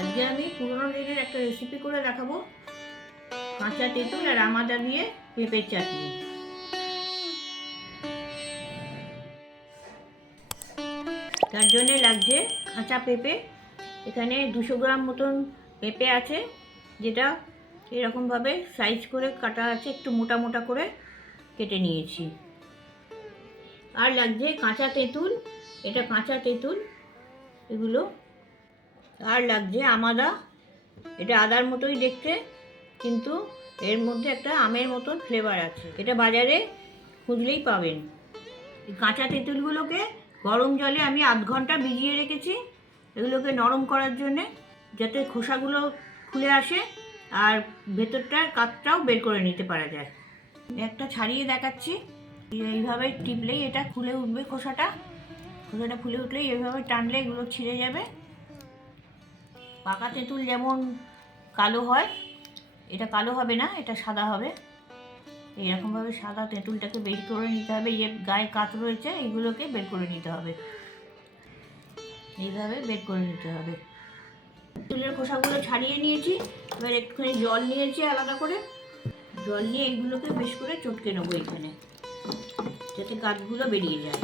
আজকে আমি পুরোনো দিনের একটা রেসিপি করে দেখাবো। কাঁচা তেঁতুল আর আমাদা দিয়ে পেঁপের চাটনি। তার জন্যে লাগছে কাঁচা পেঁপে। এখানে দুশো গ্রাম মতন পেঁপে আছে, যেটা এরকমভাবে সাইজ করে কাটা আছে, একটু মোটা মোটা করে কেটে নিয়েছি। আর লাগছে কাঁচা তেঁতুল, এটা কাঁচা তেঁতুল, এগুলো আর লাগছে আমাদা। এটা আদার মতোই দেখতে, কিন্তু এর মধ্যে একটা আমের মতন ফ্লেভার আছে। এটা বাজারে খুঁজলেই পাবেন। কাঁচা তেঁতুলগুলোকে গরম জলে আমি আধ ঘণ্টা ভিজিয়ে রেখেছি। এগুলোকে নরম করার জন্যে যাতে খোসাগুলো খুলে আসে আর ভেতরটার কাঠটাও বের করে নিতে পারা যায়। একটা ছাড়িয়ে দেখাচ্ছি। এইভাবে টিপলেই এটা খুলে উঠবে খোসাটা। খোসাটা ফুলে উঠলেই এইভাবে টানলে এগুলো ছিঁড়ে যাবে। পাকা তেঁতুল যেমন কালো হয়, এটা কালো হবে না, এটা সাদা হবে। এইরকমভাবে সাদা তেঁতুলটাকে বের করে নিতে হবে যে গায়ে কাত রয়েছে, এইগুলোকে বের করে নিতে হবে। এইভাবে বের করে নিতে হবে। তেঁতুলের খোসাগুলো ছাড়িয়ে নিয়েছি, এবার একটুখানি জল নিয়েছি আলাদা করে। জল নিয়ে এইগুলোকে বেশ করে চটকে নেব এখানে, যাতে কাঠগুলো বেরিয়ে যায়।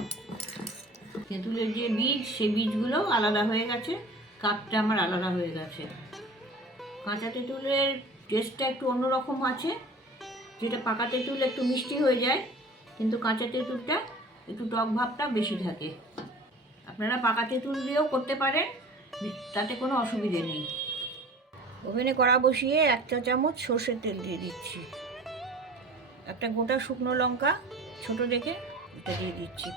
তেঁতুলের যে বীজ সেই বীজগুলো আলাদা হয়ে গেছে। কাঠটা আমার আলাদা হয়ে গেছে। কাঁচা তেঁতুলের টেস্টটা একটু অন্যরকম আছে, যেটা পাকা তেঁতুল একটু মিষ্টি হয়ে যায়, কিন্তু কাঁচা তেঁতুলটা একটু টক ভাবটা বেশি থাকে। আপনারা পাকা তেঁতুল দিয়েও করতে পারেন, তাতে কোনো অসুবিধে নেই। ওভেনে কড়া বসিয়ে এক চা চামচ সর্ষের তেল দিয়ে দিচ্ছি। একটা গোটা শুকনো লঙ্কা ছোট দেখে এটা দিয়ে দিচ্ছি।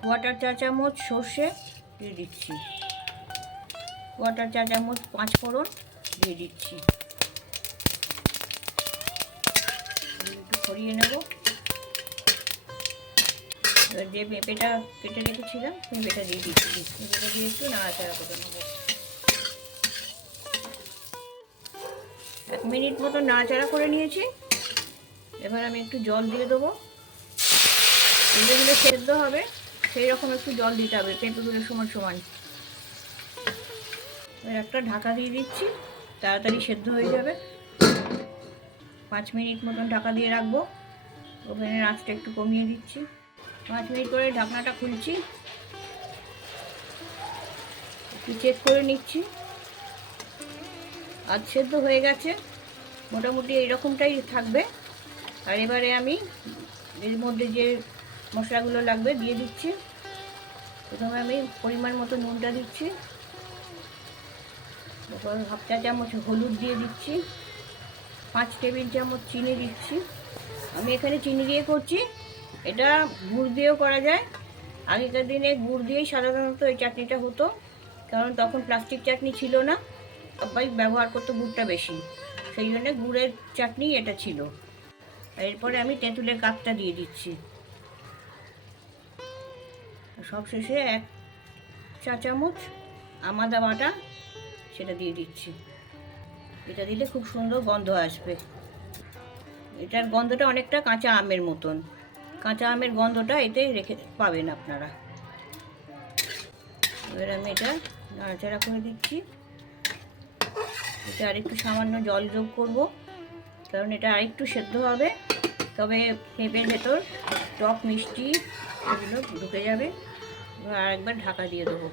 কোয়াটার চা চামচ সর্ষে দিয়ে দিচ্ছি। কোয়াটার চা চামচ পাঁচ ফোড়ন দিয়ে দিচ্ছি। একটু ছড়িয়ে নেব। যে পেঁপেটা কেটে রেখেছিলাম পেঁপেটা দিয়ে দিচ্ছি। পেঁপেটা দিয়ে একটু নাড়াচাড়া করে নেব। এক মিনিট মতো নাড়াচাড়া করে নিয়েছি। এবার আমি একটু জল দিয়ে দেবো। পেঁপেগুলো সেদ্ধ হবে, সেই রকম একটু জল দিতে হবে, পেঁপেগুলো সমান সমান। এবার একটা ঢাকা দিয়ে দিচ্ছি, তাড়াতাড়ি সেদ্ধ হয়ে যাবে। পাঁচ মিনিট মতন ঢাকা দিয়ে রাখব। ওভেনের আঁচটা একটু কমিয়ে দিচ্ছি। পাঁচ মিনিট করে ঢাকনাটা খুলছি। একটু চেক করে নিচ্ছি। আজ সেদ্ধ হয়ে গেছে। মোটামুটি এইরকমটাই থাকবে। আর এবারে আমি এর মধ্যে যে মশলাগুলো লাগবে দিয়ে দিচ্ছি। প্রথমে আমি পরিমাণ মতো নুনটা দিচ্ছি। হাফ চা চামচ হলুদ দিয়ে দিচ্ছি। পাঁচ টেবিল চামচ চিনি দিচ্ছি। আমি এখানে চিনি দিয়ে করছি। এটা গুড় দিয়েও করা যায়। আগেকার দিনে গুড় দিয়েই সাধারণত এই চাটনিটা হতো, কারণ তখন প্লাস্টিক চাটনি ছিল না। সবাই ব্যবহার করতো গুড়টা বেশি। সেই জন্য গুড়ের চাটনি এটা ছিল। এরপরে আমি তেঁতুলের কাপটা দিয়ে দিচ্ছি। সব শেষে এক চা চামচ আমাদা বাটা সেটা দিয়ে দিচ্ছি। এটা দিলে খুব সুন্দর গন্ধ আসবে। এটার গন্ধটা অনেকটা কাঁচা আমের মতন। কাঁচা আমের গন্ধটা এতে রেখে পাবেন আপনারা। এবার আমি এটা নাড়াচাড়া করে দিচ্ছি। এটা আরেকটু সামান্য জল যোগ করব, কারণ এটা আরেকটু সেদ্ধ হবে। তবে পেঁপের ভেতর টক মিষ্টি এগুলো ঢুকে যাবে। এবার আরেকবার ঢাকা দিয়ে দেবো।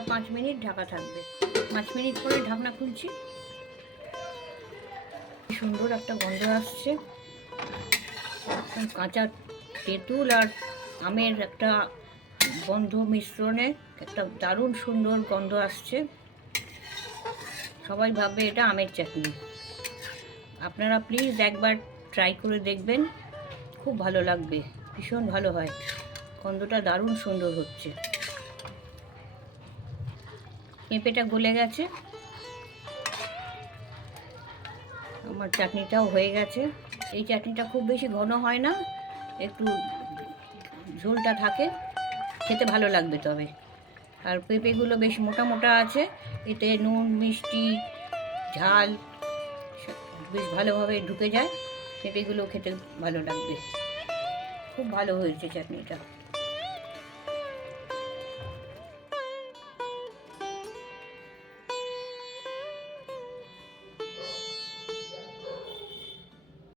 আবার পাঁচ মিনিট ঢাকা থাকবে। পাঁচ মিনিট পরে ঢাকনা খুলছি। সুন্দর একটা গন্ধ আসছে। কাঁচা তেঁতুল আর আমের একটা গন্ধ মিশ্রণে একটা দারুণ সুন্দর গন্ধ আসছে। সবাই ভাববে এটা আমের চাটনি। আপনারা প্লিজ একবার ট্রাই করে দেখবেন। খুব ভালো লাগবে। ভীষণ ভালো হয়। গন্ধটা দারুণ সুন্দর হচ্ছে। পেঁপেটা গলে গেছে। আমার চাটনিটাও হয়ে গেছে। এই চাটনিটা খুব বেশি ঘন হয় না, একটু ঝোলটা থাকে, খেতে ভালো লাগবে তবে। আর পেঁপেগুলো বেশ মোটা মোটা আছে, এতে নুন, মিষ্টি, ঝাল বেশ ভালোভাবে ঢুকে যায়। পেঁপেগুলো খেতে ভালো লাগবে। খুব ভালো হয়েছে চাটনিটা।